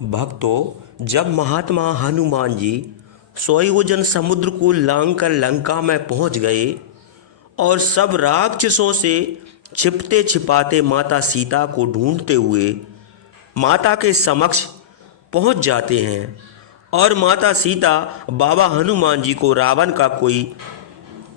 भक्तों, जब महात्मा हनुमान जी 100 योजन समुद्र को लांघकर लंका में पहुंच गए और सब राक्षसों से छिपते छिपाते माता सीता को ढूंढते हुए माता के समक्ष पहुंच जाते हैं और माता सीता बाबा हनुमान जी को रावण का कोई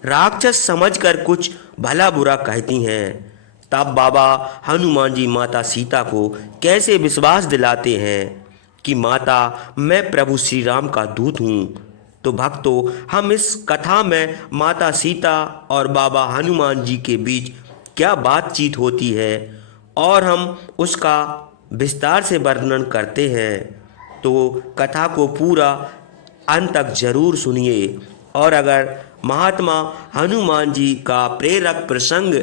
राक्षस समझकर कुछ भला बुरा कहती हैं। तब बाबा हनुमान जी माता सीता को कैसे विश्वास दिलाते हैं कि माता, मैं प्रभु श्री राम का दूत हूँ। तो भक्तों, हम इस कथा में माता सीता और बाबा हनुमान जी के बीच क्या बातचीत होती है और हम उसका विस्तार से वर्णन करते हैं। तो कथा को पूरा अंत तक जरूर सुनिए और अगर महात्मा हनुमान जी का प्रेरक प्रसंग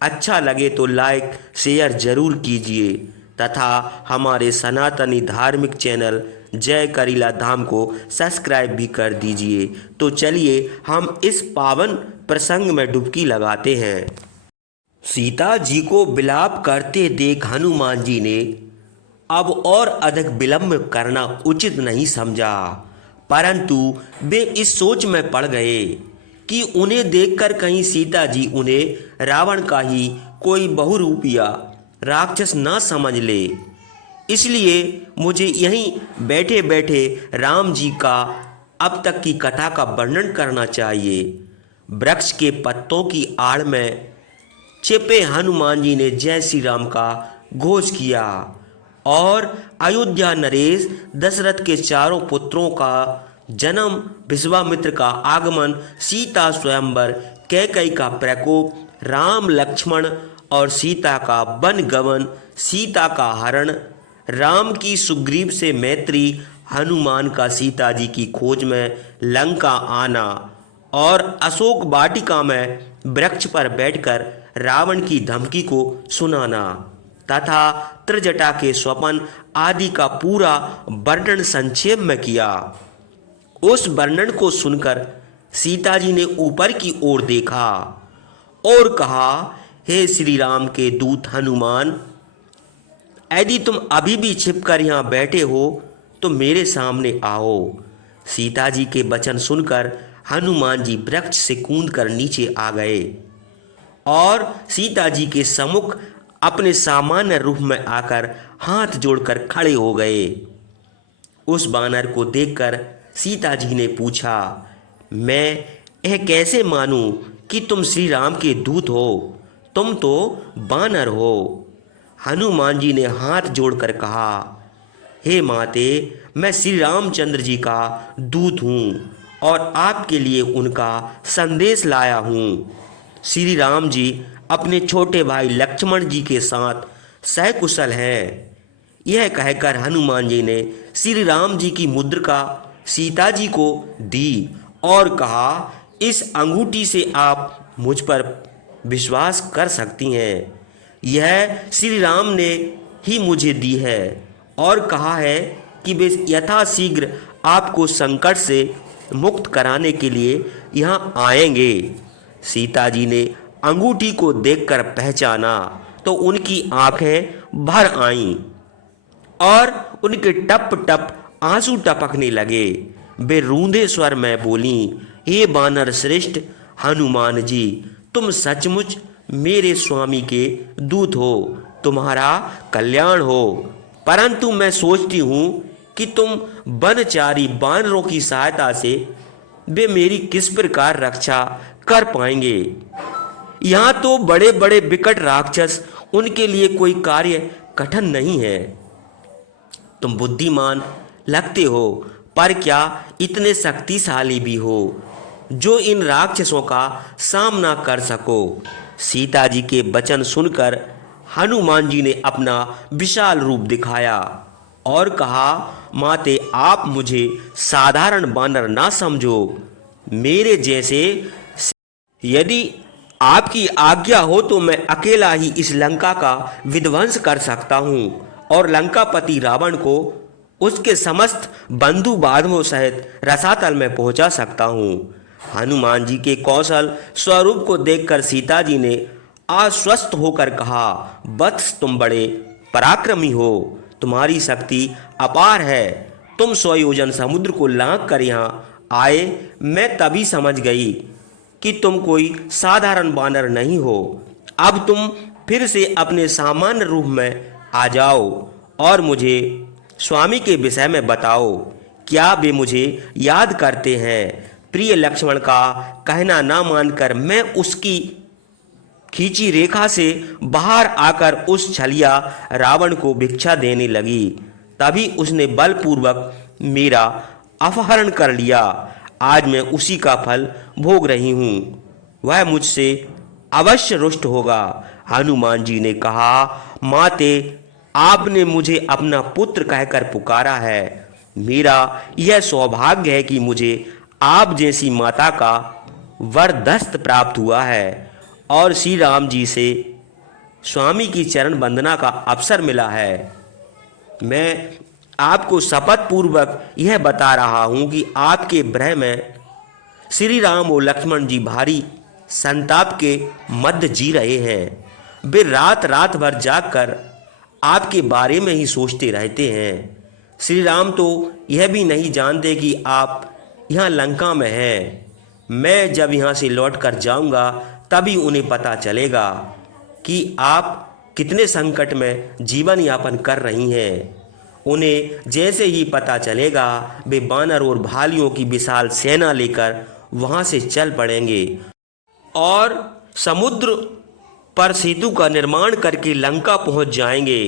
अच्छा लगे तो लाइक शेयर जरूर कीजिए तथा हमारे सनातनी धार्मिक चैनल जय करीला धाम को सब्सक्राइब भी कर दीजिए। तो चलिए हम इस पावन प्रसंग में डुबकी लगाते हैं। सीता जी को विलाप करते देख हनुमान जी ने अब और अधिक विलंब करना उचित नहीं समझा, परंतु वे इस सोच में पड़ गए कि उन्हें देखकर कहीं सीता जी उन्हें रावण का ही कोई बहुरूपिया राक्षस ना समझ ले। इसलिए मुझे यहीं बैठे बैठे राम जी का अब तक की कथा का वर्णन करना चाहिए। वृक्ष के पत्तों की आड़ में छिपे हनुमान जी ने जय श्री राम का घोष किया और अयोध्या नरेश दशरथ के चारों पुत्रों का जन्म, विश्वामित्र का आगमन, सीता स्वयंवर, कैकेयी का प्रकोप, राम लक्ष्मण और सीता का वन गमन, सीता का हरण, राम की सुग्रीव से मैत्री, हनुमान का सीता जी की खोज में लंका आना और अशोक वाटिका में वृक्ष पर बैठकर रावण की धमकी को सुनाना तथा त्रिजटा के स्वपन आदि का पूरा वर्णन संक्षेप में किया। उस वर्णन को सुनकर सीता जी ने ऊपर की ओर देखा और कहा, हे श्री राम के दूत हनुमान, यदि तुम अभी भी छिपकर यहाँ बैठे हो तो मेरे सामने आओ। सीता जी के वचन सुनकर हनुमान जी वृक्ष से कूदकर नीचे आ गए और सीता जी के सम्मुख अपने सामान्य रूप में आकर हाथ जोड़कर खड़े हो गए। उस बानर को देखकर सीता जी ने पूछा, मैं यह कैसे मानूं कि तुम श्री राम के दूत हो? तुम तो बानर हो। हनुमान जी ने हाथ जोड़कर कहा, हे माते, मैं श्री रामचंद्र जी का दूत हूँ और आपके लिए उनका संदेश लाया हूँ। श्री राम जी अपने छोटे भाई लक्ष्मण जी के साथ सकुशल हैं। यह कहकर हनुमान जी ने श्री राम जी की मुद्रिका सीता जी को दी और कहा, इस अंगूठी से आप मुझ पर विश्वास कर सकती हैं। यह श्री राम ने ही मुझे दी है और कहा है कि वे यथाशीघ्र आपको संकट से मुक्त कराने के लिए यहाँ आएंगे। सीता जी ने अंगूठी को देखकर पहचाना तो उनकी आंखें भर आईं और उनके टप टप आंसू टपकने लगे। वे रूंधे स्वर में बोली, हे बानर श्रेष्ठ हनुमान जी, तुम सचमुच मेरे स्वामी के दूत हो, तुम्हारा कल्याण हो। परंतु मैं सोचती हूँ कि तुम वनचारी बानरों की सहायता से वे मेरी किस प्रकार रक्षा कर पाएंगे। यहाँ तो बड़े बड़े विकट राक्षस, उनके लिए कोई कार्य कठिन नहीं है। तुम बुद्धिमान लगते हो, पर क्या इतने शक्तिशाली भी हो जो इन राक्षसों का सामना कर सको? सीता जी के वचन सुनकर हनुमान जी ने अपना विशाल रूप दिखाया और कहा, माते, आप मुझे साधारण बानर ना समझो। मेरे जैसे यदि आपकी आज्ञा हो तो मैं अकेला ही इस लंका का विध्वंस कर सकता हूँ और लंकापति रावण को उसके समस्त बंधु बांधवों सहित रसातल में पहुंचा सकता हूँ। हनुमान जी के कौशल स्वरूप को देखकर सीता जी ने आश्वस्त होकर कहा, वत्स, तुम बड़े पराक्रमी हो, तुम्हारी शक्ति अपार है। तुम 100 योजन समुद्र को लांघ कर यहाँ आए। मैं तभी समझ गई कि तुम कोई साधारण बानर नहीं हो। अब तुम फिर से अपने सामान्य रूप में आ जाओ और मुझे स्वामी के विषय में बताओ। क्या वे मुझे याद करते हैं? प्रिय लक्ष्मण का कहना ना मानकर मैं उसकी खींची रेखा से बाहर आकर उस छलिया रावण को भिक्षा देने लगी। तभी उसने बलपूर्वक मेरा अपहरण कर लिया। आज मैं उसी का फल भोग रही हूँ। वह मुझसे अवश्य रुष्ट होगा। हनुमान जी ने कहा, माते, आपने मुझे अपना पुत्र कहकर पुकारा है। मेरा यह सौभाग्य है कि मुझे आप जैसी माता का वरदस्त प्राप्त हुआ है और श्री राम जी से स्वामी की चरण वंदना का अवसर मिला है। मैं आपको शपथ पूर्वक यह बता रहा हूँ कि आपके भ्रह में श्री राम और लक्ष्मण जी भारी संताप के मध्य जी रहे हैं। वे रात रात भर जागकर आपके बारे में ही सोचते रहते हैं। श्री राम तो यह भी नहीं जानते कि आप यहाँ लंका में हैं। मैं जब यहाँ से लौट कर जाऊँगा तभी उन्हें पता चलेगा कि आप कितने संकट में जीवन यापन कर रही हैं। उन्हें जैसे ही पता चलेगा वे बानर और भालियों की विशाल सेना लेकर वहाँ से चल पड़ेंगे और समुद्र पर सेतु का निर्माण करके लंका पहुँच जाएंगे।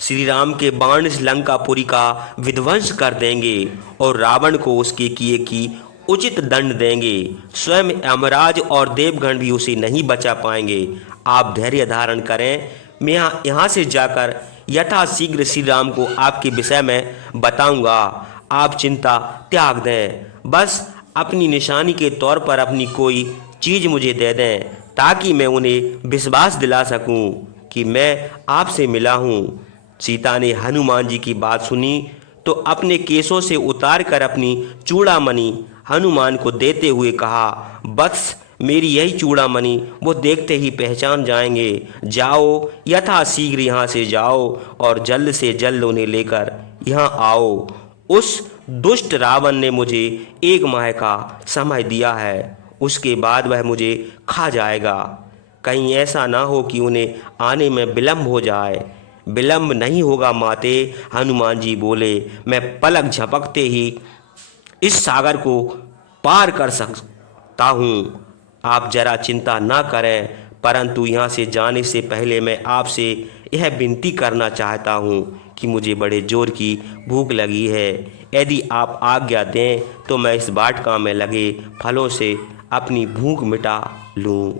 श्री राम के बाण इस लंकापुरी का विध्वंस कर देंगे और रावण को उसके किए की उचित दंड देंगे। स्वयं यमराज और देवगण भी उसे नहीं बचा पाएंगे। आप धैर्य धारण करें। मैं यहाँ से जाकर यथाशीघ्र श्री राम को आपके विषय में बताऊंगा। आप चिंता त्याग दें। बस अपनी निशानी के तौर पर अपनी कोई चीज़ मुझे दे दें ताकि मैं उन्हें विश्वास दिला सकूं कि मैं आपसे मिला हूँ। सीता ने हनुमान जी की बात सुनी तो अपने केशों से उतार कर अपनी चूड़ामणि हनुमान को देते हुए कहा, बस मेरी यही चूड़ामणि वो देखते ही पहचान जाएंगे। जाओ, यथाशीघ्र यहाँ से जाओ और जल्द से जल्द उन्हें लेकर यहाँ आओ। उस दुष्ट रावण ने मुझे 1 माह का समय दिया है, उसके बाद वह मुझे खा जाएगा। कहीं ऐसा ना हो कि उन्हें आने में विलंब हो जाए। विलंब नहीं होगा माते, हनुमान जी बोले। मैं पलक झपकते ही इस सागर को पार कर सकता हूँ। आप जरा चिंता ना करें, परंतु यहाँ से जाने से पहले मैं आपसे यह विनती करना चाहता हूँ कि मुझे बड़े जोर की भूख लगी है। यदि आप आज्ञा दें तो मैं इस वाटिका में लगे फलों से अपनी भूख मिटा लूँ।